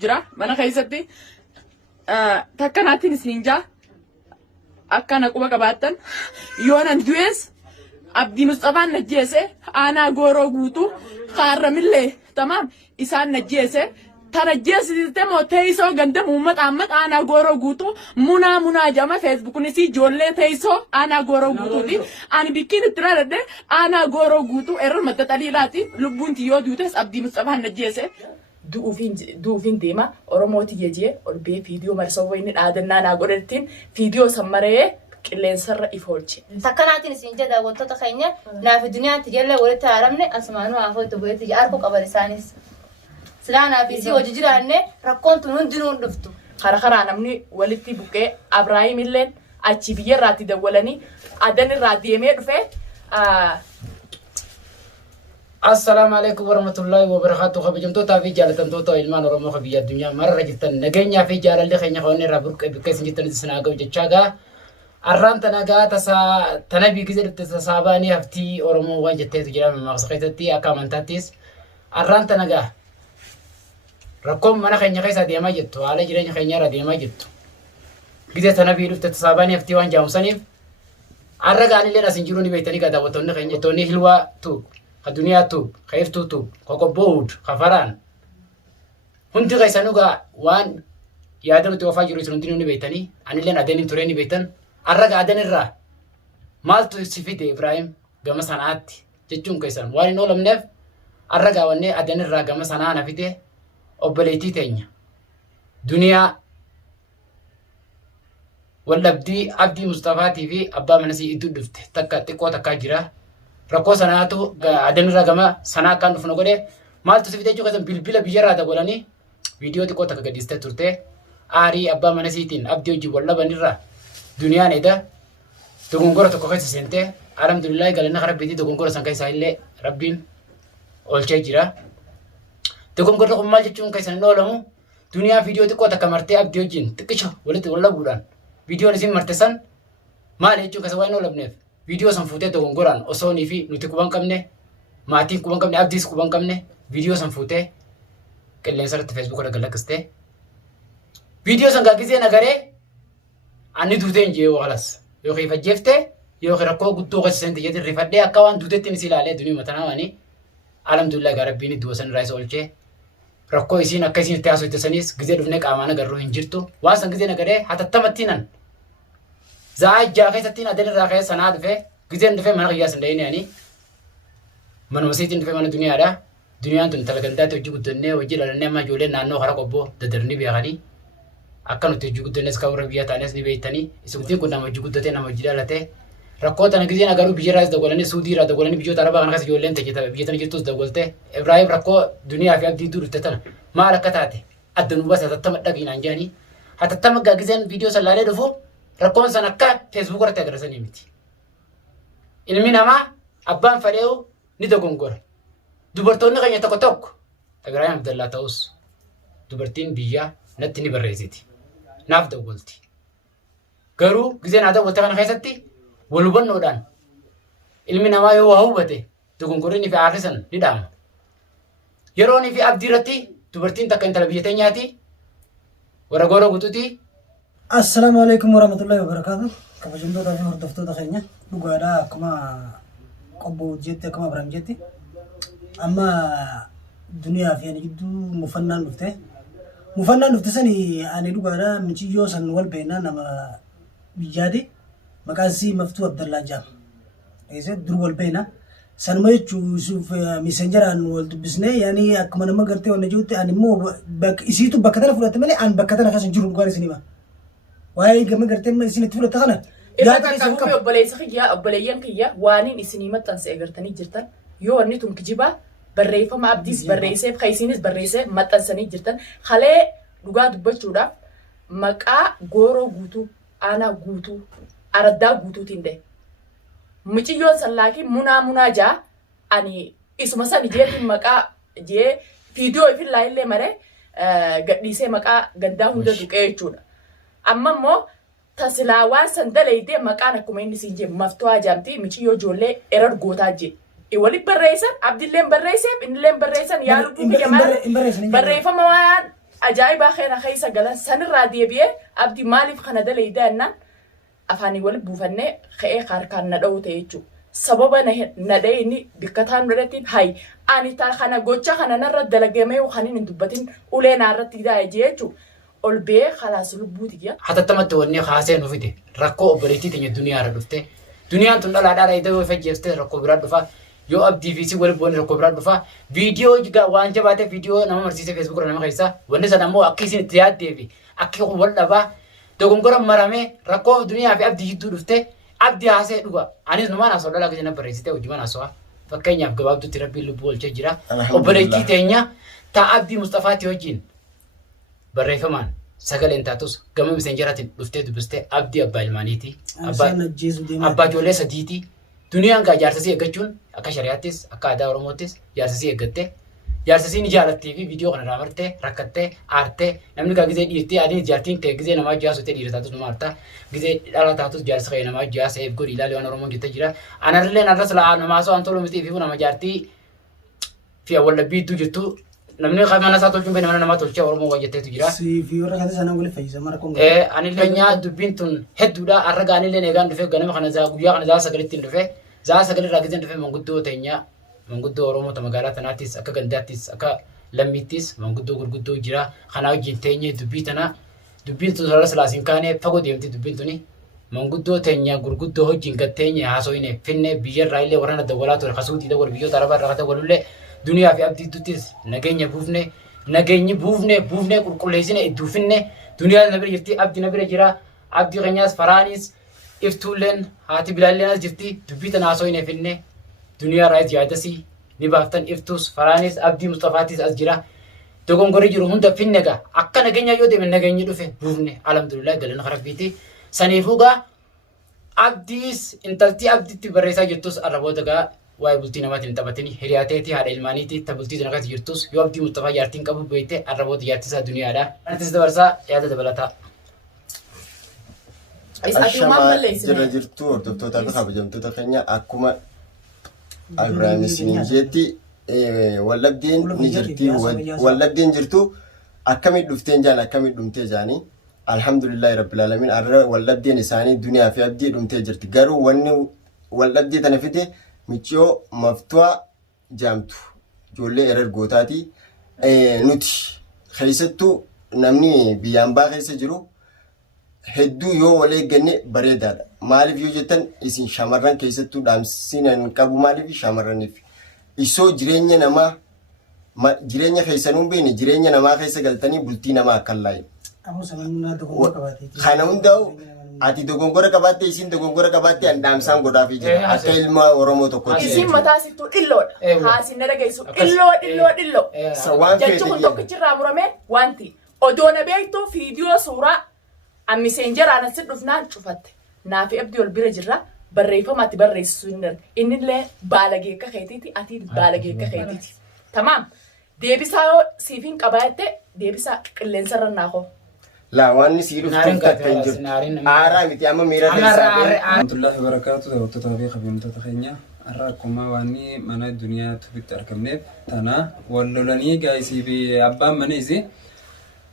jira mana keessatti takkanaatiin isin jaa akkana quba qabaattan yoonan du'es Abdii Mustafaan najjeese aanaa gooroo guutuu xaaramillee tamam isaan najjeese tarajjeesite mooteesoo ganda muummat ammat aanaa gooroo guutuu munaa jama Facebooknis ijoollee teessoo aanaa gooroo guutuuti ani bikkiin itti raadde aanaa gooroo guutuu error madda xaliilaati lubbuun tiyyoo duutes Abdii Mustafaan najjeese duufin deema Oromooti jejee ol bee fiidiyoo marsoo wayni dhaadannaa naa godhattiin fiidiyoo sammaree qilleensarra ifoolche. Takkanaatiin isin jedha wantoota keenya naaf duniyaatti jalla walitti haaramne asmaanuu afoo itti bu'eetti arku qaban isaanis. Silaa naaf isii hojii jiraanne rakkoon tun hundinuu dhuftu. Karaa namni walitti buqee Abrahaam illeen achi biyya irraatti dawwalanii adan irraa deemee dhufee السلام عليكم ورحمة الله وبركاته خبيجمتو تافي جالتمتو إلمان ورمو خبيجة الدنيا مرة جدا نجينا في جال اللي خينا خوني رابرك بكيس جدا نسناقو جتشاقا الران تناقا تنبي كزير تساباني هفتي ورمو وان جتتو جلام مغسقيتتي أكامنتاتيس الران تناقا ركم منا خينا خيسا ديما جتو على جرين خينا را ديما جتو كزير تنبي لفت تساباني هفتي وان جامسانيف الرقاني لنا سنجروني بيتاني كدا وطوني خينا توني هلوا توب الدنيا توب خيف توب كوكبود خفران هنتي غيسانوغا وان يادر توفا جرو سنتينو بيتاني اني لين ادين توريني بيتان ارغا ادن الرا مالتو سيفيت ابراهيم غما سنات جچون كيسان وان نولم نف ارغا وني ادن الرا غما سنانا فيته اوبليتي تينيا دنيا والابدي عبدي مصطفى تي في ابا منسي ادو دفت تكا تكو تكا جرا ركو سناتو أدنى رقمة سنا كان دفنو كده مال تسوي تيجي كذا بيل بيجرا هذا قولاني فيديو تكو تكا ديسته تورته آري أبا منسيتين أبديو جي والله بنيرة دنيا نيدا تقولون تكو كيس سنته الحمد لله قالنا خرب بيتي تقولون سانكاي سايله ربين أول شيء جرا تقولون تكو مال جتون كيس نولمو دنيا فيديو تكو تكا مرتي أبديو جين تكشوا ولا بولان فيديو نسيم مرتسن مال يجوا كذا وين ولا بنف فيديو سنفوتة دونغوران أصوني في نتكوبان كمنه ماتين كوبان كمنه أبديس كوبان كمنه فيديو سنفوتة كلين سرت فيسبوك ولا كلا كسته فيديو سنغاكيزي نغاري أني دوتين جيو خلاص يو خي فجفته يو خي ركو قطو غسنت يدي رفدة أكوان دوتة تنسيل عليه دنيا متنا واني الحمد لله غربيني دوسن رايس أولچه ركو يسين أكيسين تياسو يتسنيس غزير فنك أمانة غرو هنجرتو واسن غزي نغاري حتى تمتينن زاي جاكي ستين أدنى راكي سناد في كذين دفع من غياس نديني يعني من وسيتين دفع من الدنيا ده دنيا أنتم تلاقندات وجود الدنيا وجيل الدنيا ما جولين نانو خرق أبو تدرني بيغني أكانوا تجود الدنيا سكور بيات أناس نبيتني يسوتين كنا موجود تنا موجودة لته ركوت أنا كذين أقارو بيجراز دقولني سودي را دقولني بيجو ترى بعنا خس جولين تجيتا بيجتني جتوس دقولته إبراهيم ركو دنيا في أبدي دور تتنا ما ركتاته الدنيا بس هتتمت دقين عنجاني هتتمت كذين فيديو سلالة دفو ركون سنكا فيسبوك رتي أدرسني ميتي إلمي نما أبان فريو نيدا غونغور دوبرتوني غني توك إبراهيم عبد الله تاوس دوبرتين بيجا نتني بريزيتي ناف دولتي غرو غزين هذا وتكن خيستي ولبن نودان إلمي نما يو هوبته تغونغورني في عارسن ندام يروني في أبديرتي دوبرتين تكن تلبيتين ياتي ورغورو غوتوتي السلام عليكم ورحمة الله وبركاته. كما جمدو تافي هردفتو دخينيا بقادا كما قبو جيتي كما برام جيتي أما دنيا في يعني جدو مفنان نفته سني أنا بقادا منشي يوسن والبينا نما بيجادي مكاسي مفتو عبد الله جام إذا درو والبينا سنما يشوف ميسنجر عن ولد بسنة يعني أكمل ما قرتي ونجوتي أنا مو بك إسيتو بكتنا فلات ملي عن بكتنا خشن جرو مقارن سينما واي كما قرتي ما إسيني تفلت تغنى إذا كان كم أبليس خيا أبليان خيا وانين إسنيمة تنسى قرتني جرتن يو أنتم كجيبا بريفة ما أبديس بريسة بخيسينس بريسة ما تنسني جرتن خلي لغات بتشودا مكا غورو غوتو أنا غوتو أردا غوتو تينده مچي يو سلاكي منا جا أني اسمه سني جيت مكا جي فيديو في اللاين لي مرة قديسة مكا غندا هودا دوكي تشودا أما مو تسلاوان سندليدي مكان كومين سينجي مفتوحة جامتي مچي يو جولة إيراد غوتا جي إيوالي بريسان عبد الله بريسان إن الله بريسان يا ربي كمان بريفا موان ajaa'ibaa keena keessa galan sanirraa deebi'ee abdii maaliif kana daleeydaa jennaan afaanii wal buufannee ka'ee harkaan na dha'u ta'e jechuudha. Sababa na dha'e inni bikkataan godhatiin hayi ani kana gocha kana narra dalagamee kan hin dubbatin ulee naarratti daa'e jechuudha. Ol bee khalaas lubbuuti jaa. Hatattamatti wanni haasee nu fide rakkoo obboleettii teenya duniyaarra dhufte. Duniyaan tun dhalaadhaa idoo yoo fajjeeftee rakkoo biraa dhufa. Yoo abdii fi si wal boonni rakkoo biraa dhufa. Viidiyoo waan jabaatee viidiyoo nama marsiisee feesbuukirra nama keessa. Wanni sana immoo akka isin itti yaaddee fi akka wal dhabaa dogongora maramee rakkoo duniyaa fi abdii jidduu dhufte abdii haasee dhuga. Anis numaan haasoo dhalaa gadi na barreessitee hojiiman haasoo. Fakkeenyaaf gabaabduutti rabbiin lubbuu oolchee jira. Obboleettii teenya ta'a abdii Mustafaati wajjin barreeffamaan sagaleen taatus gama miseenjaraatiin dhuftee dubbistee abdii abbaa ilmaaniiti. Abbaa ijoollee sadiiti. Duniyaan gaa jaarsasii eeggachuun akka shari'aattis akka aadaa Oromoottis jaarsasii eeggattee jaarsasii ni jaalattii fi viidiyoo kana raamartee rakkattee aartee namni gaa gizee dhiirtee adiin jaartiin ta'e gizee namaa jaasutee dhiira taatus nama aartaa gizee dhala taatus jaarsa ka'ee namaa jaasa eeggoon ilaalee waan Oromoon jettee jira. Anarrillee narras la'aa namaa soo antoloo mitii fi nama jaartii fi wallabbiitu jirtu namni mana isaa tolchuun beena mana namaa tolchee Oromoo waan jetteetu jira. Fi warra kana sana waliin fayyisama rakkoon. Anillee nyaa dubbiin tun hedduudha. Har'a gaanillee eegaan dhufee ganama kana guyyaa kana zaa sagalitti hin dhufee zaa sagalirraa gizeen dhufee manguddoo teenya manguddoo Oromoota magaalaa tanaattis akka gandaattis akka lammiittis manguddoo gurguddoo jira. Kanaa wajjin teenye dubbii tana dubbiin tun sarara silaasiin kaanee fagoo deemti dubbiin tuni manguddoo teenya gurguddoo wajjin gatteenye haasooyine finne biyyarraa illee warreen adda walaa ture kasuutii dawwal biyyoota arabaa irraa walullee duniyaa fi abdiituttis nageenya buufne qulqulleessine iddoo finne duniyaa na bira jirti abdii na bira jira abdii keenyaas faraanis iftuulleen haati bilaalleen as jirti dubbii tana haasooyine finne duniyaa irraa yaadasii ni baaftan iftuus faraanis abdii Mustafaatis as jira dogongorri jiru hunda finne gaa akka nageenya yoo deeme nageenyi dhufe buufne alhamdulillah galana rabbiiti saniifuu gaa abdiis intaltii abdiitti barreessaa jirtus arraboota gaa waa'ee bultii namaatiin taphatanii hiriyaateetii haadha ilmaaniitii bultii sana keessa jirtus yoo abdii Mustafaa jaartiin qabu beekte arraboota jaartisaa duniyaadha. Artis dabarsaa yaada dabalataa. Jira jirtu hordoftoota fi kabajamtoota keenya akkuma Ibrahim isiniin jetti wallabdeen ni jirti wallabdeen jirtu akkamitti dhufteen jaan akkamitti dhumtee jaanii alhamdulillahi rabbil alamin arra wallabdeen isaanii duniyaa fi abdii dhumtee jirti garuu wanni wallabdee tana fide michoo maftuwa jaamtu ijoollee ergootaati nuti keessattuu namni biyyaan baa keessa jiru hedduu yoo wal eegganne bareedaadha. Maaliif yoo jettan isin shamarran keessattuu dhaamsinan qabu maaliif shamarraniif isoo jireenya namaa jireenya keessanuu beene jireenya namaa keessa galtanii bultii namaa akkan laa'e. Kana hundaa'u ati dogongora qabaatte isin dogongora qabaatte an dhaamsaan godhaafi jira akka ilma Oromoo tokkotti. Isin mataa sittuu dhilloodha. Haasin na dhageessu dhilloo. Jechuun kun tokkichirraa muramee wanti odoo na beektu viidiyoo suuraa ammiseen jaraan asi dhufnaan cufatte. Naafi abdii ol bira jirra barreeffamaatti barreessisuu hin darbe. Innillee baalagee akka keetiiti ati baalagee akka keetiiti. Tamaam deebisaa siifiin qabaatte deebisaa qilleensarra naakoo. La waan si dhuftu takka hin jirtu. Aaraa miti amma miira keessaa. Alhamdulillah barakaatu daawwattoota fi kabajamtoota keenya har'a akkuma waan mana duniyaa tubitti argamneef tana wal lolanii gaa'isii fi abbaan maneesi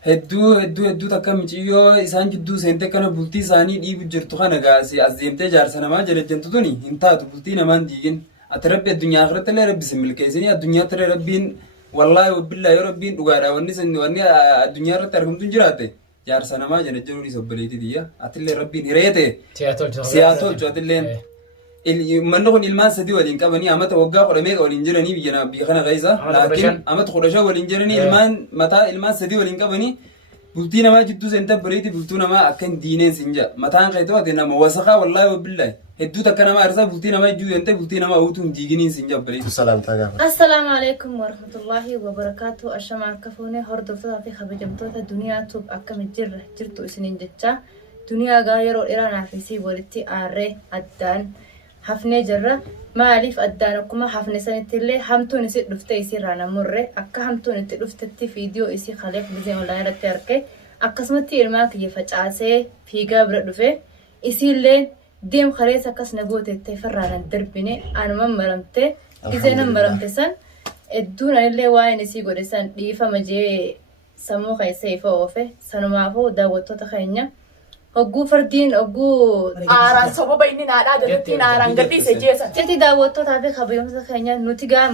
hedduu takka miciyyoo isaan jidduu seentee kana bultii isaanii dhiibu jirtu kana gaasii as deemtee jaarsa namaa jedhamtu tuni hin taatu bultii namaan diigin ati rabbi addunyaa irratti illee rabbi sin milkeessanii addunyaatti illee rabbiin wallaahi wabbillahi yoo rabbiin dhugaadha wanni addunyaa irratti argamtu hin jiraatte jaarsa namaa jedhamuun isa obboleetii diyya atillee rabbiin hireete siyaa tolchu atilleen manni kun ilmaan sadii waliin qabanii amata waggaa 10 waliin jiranii biyya kana keessa laakiin amata 15 waliin jiranii ilmaan sadii waliin qabanii bultii namaa jidduu seentan bareeti bultuu namaa akka hin diineen sinja mataan kee ta'e nama wasaqa wallaahi wabillahi hedduu takka nama arsaa bultii namaa jidduu seentee bultii namaa utuu hin diiginiin sinja bareeti. Assalaamu alaykum warahmatullahi wabarakatuh. Ashama akkafuune hordoftoota fi kabajamtoota duniyaa tuub akkamitti jirtu isiniin jecha duniyaa gaa yeroo dheeraa naafisii walitti aarree addaan hafnee jirra maaliif addaan akkuma hafne sanitti illee hamtuun isi dhufte isirraa namurre akka hamtuun itti dhuftetti viidiyoo isii kaleef gizee online irratti arge akkasumatti ilmaan kiyya facaasee fiigaa bira dhufe isiillee deem kalees akkas na gootettee farraanan darbine anuman maramte gizee nan maramte san hedduun anillee waa'een isii godhe san dhiifama jee sammuu keessa ifa oofe sanumaafuu daawwattoota keenya hogguu fardiin hogguu Aaraan sababa inni naadhaa galattiin aaraan gadhiise jeesa. Tirti daawwattootaa fi kabajamtoota keenya nuti gaa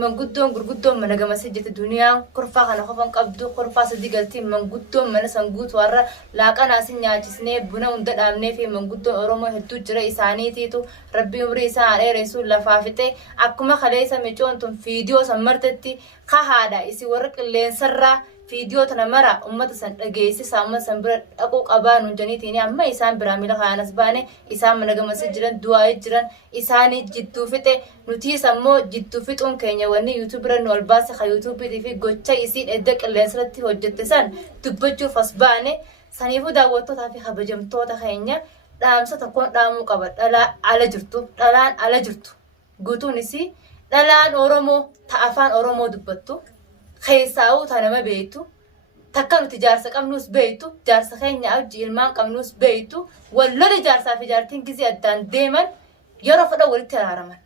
manguddoon gurguddoon mana gamasee jirti duniyaan kurfaa kana qofan qabdu kurfaa sadii galtiin manguddoon mana sanguutu warra laaqanaasin nyaachisnee buna hunda dhaabnee fi manguddoon Oromoo hedduu jira isaaniitiitu rabbii umrii isaa dheeressuun lafaa fixe akkuma kaleessa micoon tun fiidiyoo san martetti kahaadha isi warra qilleensarraa fiidiyoo tana mara ummata san dhageessisa amma san bira dhaquu qabaa nuun janiitiin amma isaan biraa miila kaanas baane isaan mana gamasee jiran du'aa jiran isaanii jidduu fixe nuti ammoo jidduu fixuun keenya wanni yuutuubira nu albaase ka yuutuubiitii fi gocha isiin edda qilleensarratti hojjette san dubbachuuf as baane saniifuu daawwattootaa fi kabajamtoota keenya dhaamsa tokkoon dhaamuu qaba dhalaan ala jirtu guutuun isii dhalaan Oromoo ta afaan Oromoo dubbattu keessaa'uu ta nama beektu takka nuti jaarsa qabnuus beektu jaarsa keenya abji ilmaan qabnuus beektu wallola jaarsaa fi jaartiin gizii addaan deeman yeroo fedhan walitti araaraman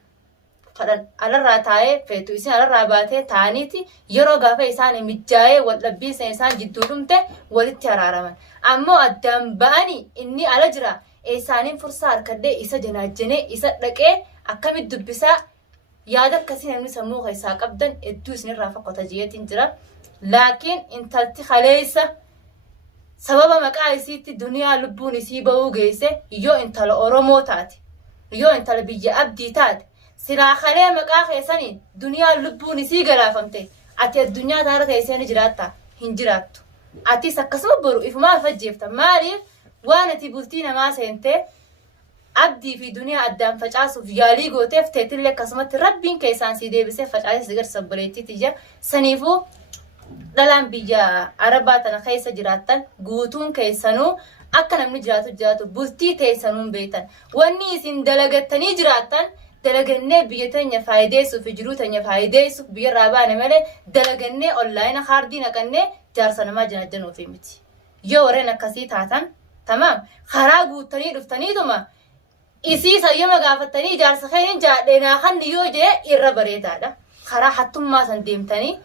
fedhan alarraa taa'ee feetu isin alarraa baatee taa'aniiti yeroo gaafa isaan mijaa'ee waldhabbiin isaan jidduu dhumte walitti araaraman ammoo addaan ba'anii inni ala jira isaaniin fursaa harkadhee isa janaajjanee isa dhaqee akkamitti dubbisaa yaada akkasii namni sammuu keessaa qabdan hedduu isinirraa fakkata jeetiin jira laakiin intalti kaleessa sababa maqaa isiitti duniyaa lubbuun isii bahuu geesse yoo intala Oromoo taate yoo intala biyya abdii taate silaa kalee maqaa keessaniin duniyaa lubbuun isii galaafamte ati addunyaa taara teessee jiraatta hin jiraattu atis akkasuma boru ifumaa fajjeefta maaliif waan ati bultii namaa seentee abdii fi duniyaa addaan facaasuuf yaalii gooteef teetillee akkasumatti rabbiin keessaan sii deebisee facaasee si garsa obboleettiitiyya saniifuu dhalaan biyya arabaa tana keessa jiraattan guutuun keessanuu akka namni jiraatu bultii teessanuun beektan wanni isin dalagattanii jiraattan dalagannee biyya teenya faayideessuuf jiruu teenya faayideessuuf biyya irraa baane malee dalagannee onlaayina kaardii naqannee jaarsa namaa janajjanuuf miti yoo warreen akkasii taatan tamaam karaa guuttanii dhuftaniituma isii sayyama gaafatanii jaarsa keenya jaadheenaa kan yoo jee irra bareedaadha karaa hattummaa san deemtanii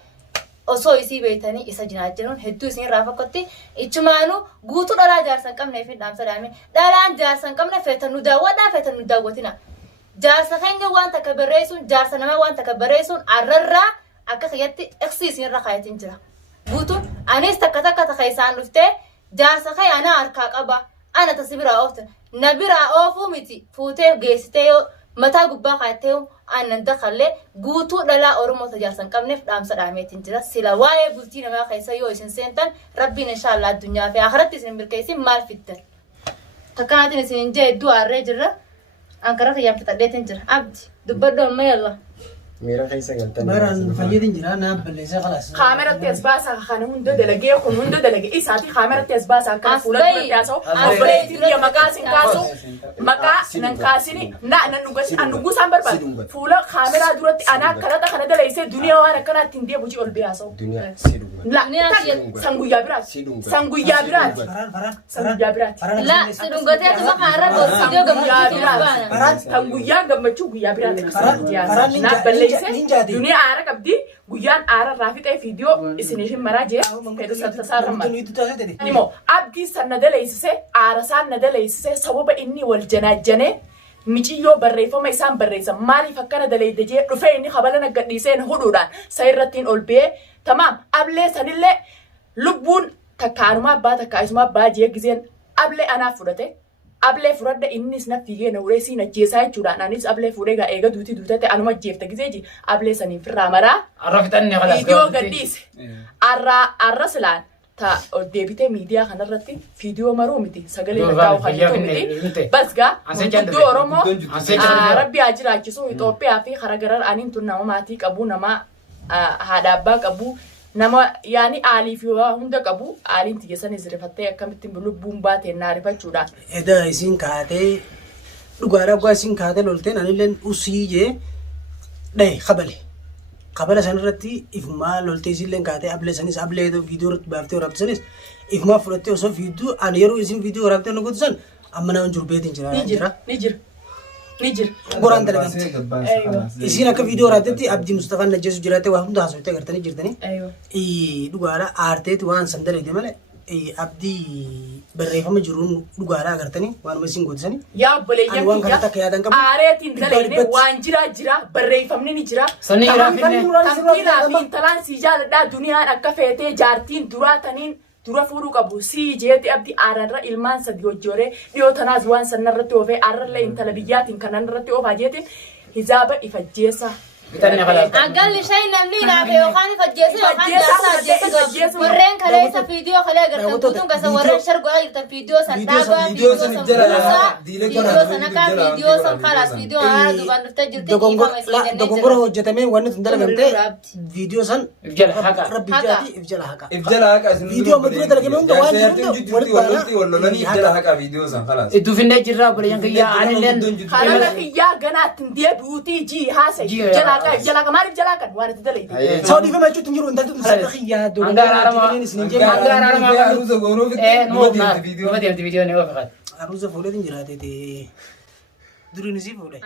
osoo isii beektanii isa jinaajjanuun hedduu isin irraa fakkotti ichumaanuu guutuu dhalaa jaarsa hin qabnee fi dhaamsa dhaame dhalaan jaarsa hin qabne feetan nu daawwadhaa feetan nu daawwatina jaarsa keenya waan takka barreessuun jaarsa namaa waan takka barreessuun arrarraa akka kiyyatti eksi isin irra kaayatiin jira guutuun anis takka takka isaan dhuftee jaarsa kee anaa harkaa qaba ana tasi biraa ooftan na biraa oofuu miti fuutee geessitee yoo mataa gubbaa kaayattee aannan dakallee guutuu dhalaa Oromoo jaarsa hin qabneef dhaamsa dhaameetiin jira sila waa'ee bultii namaa keessa yoo isin seentan rabbiin inshaallah addunyaa fi akhiratti isin milkeessin maal fiddan takkanaatiin isin jee hedduu aarree jirra ankara kiyyaan fixadheetiin jira abdi dubbadhu amma yalla Mira keessa galtan. Baraan fayyadin jira naa balleessaa khalaas. Kaameratti as baasaa kana hunda dalagee kun hunda dalagee isaati kaameratti as baasaa kana fuula duratti haasa'u obboleettiin biyya maqaa sin kaasu maqaa nan kaasini nan dhugusaan barbaadu fuula kaameraa duratti anaa kanata kana dalaysee duniyaa waan akkanaatti hin deebu ol biyaasa'u. Duniyaa si dhugma. San guyyaa biraati. San guyyaa biraati. San guyyaa biraati. La si dhungatee tuma kaarra boorsidoo gammachuu kan guyyaa gammachuu guyyaa biraati. Naabbalee dunia aara qabdi guyyaan aara raafixee fiidiyoo isiniifin maraa jee fedhu sattasaarra mara nimo abdii san na daleessise aara isaan na daleessise sababa inni wal janaajjanee michiyyoo barreeffama isaan barreessan maaliif akkana daleeyde jee dhufee inni kabala naggadhiisee na hudhuudhaan sa irrattiin ol ba'ee tamaam ablee sanillee lubbuun takkaanumaa abbaa takkaayisumaa abbaa jee gizeen ablee anaaf fudhate ablee fudhadhe innis na fiigee na uree siin ajjeesaa jechuudhaan anis ablee fuudhee gaa eega duutii duutate anuma ajjeefte gizeeji ablee saniin firraa maraa Arra fixannee kalaas fiidiyoo gadhiise arra silaan ta deebitee miidiyaa kanarratti fiidiyoo maruu miti sagalee lakkaa'u kan miti basgaa guddoo Oromoo rabbi haa jiraachisu Itoophiyaa fi haragarar aniin tun nama maatii qabu nama haadha abbaa qabu nama yaani aalii fi hunda qabu aaliin tiyyasanis rifattee akkamittiin lubbuun baateen naa rifachuudhaan. Eda isin kaatee dhugaadhaa bu'aa isin kaatee lolteen anilleen usii jee dhahe qabala sanirratti ifumaa loltee isinilleen kaatee ablee sanis ablee viidiyoo irratti baaftee waraabde sanis ifumaa fudhattee osoo viidiyoo ani yeroo isin viidiyoo waraabtee nu gootu san amma nama jiru beetiin jira. Ni jira. نجر قران دلقت أيوة. isiin akka viidiyoo raaddetti abdii mustafaan najjeesu jiraate waa hunda haasawte agartanii jirtanii ايوه dhugaadha aarteeti waan san dalagne malee abdii barreeffama jiruun dhugaadha agartanii waanuma isin gootisanii يا بليان Ani waan kana takka yaadan qabu. aareetiin dalayne Dubbatti. waan jira barreeffamni ni jira Sanii raafinne. tamtiilaa fi intalaan si jaaladhaa duniyaan akka feetee jaartiin duraa taniin dura fuudhuu qabu si jeeti abdi aararra ilmaan sadi hojjooree dhiyoo tanaas waan sanarratti oofee aarrallee intala biyyaatiin kanarratti oofaa jeetiin hijaaba ifajjeessa. Bitanni kalaaf. أقل شيء نمني نافع وخاني فجيسي وخاني جالسة ورين كليسة فيديو خليه قرطن بوتون كسا ورين شرقوا عيرتن فيديو سنتابا فيديو سنكا فيديو سن خلاص فيديو هذا دوبان نفتجر dogongora hojjetamee wanni sun dalagamte viidiyoo san Ifjala haqa. rabbi jaati ifjala haqa Ifjala haqa isin Video madura dalagame hunda waan jiru wallolanii ifjala haqa viidiyoo san khalaas. Itti finnee jirra obboleeyyan kiyyaa anilleen. Harala kiyyaa ganaattiin deebi'uutii jii haasa'e jalaa maaliif jalaa kan waan itti dalayte. Saudi dhiifama jechuutti hin jiru intalli sadarkaa kiyyaa Hangaara aramaa. Hangaara aramaa. Aruuza goonuuf Numa deemti viidiyoo ni oofaqat. aruuza fuudheetiin jiraatee duriin isii fuudhe.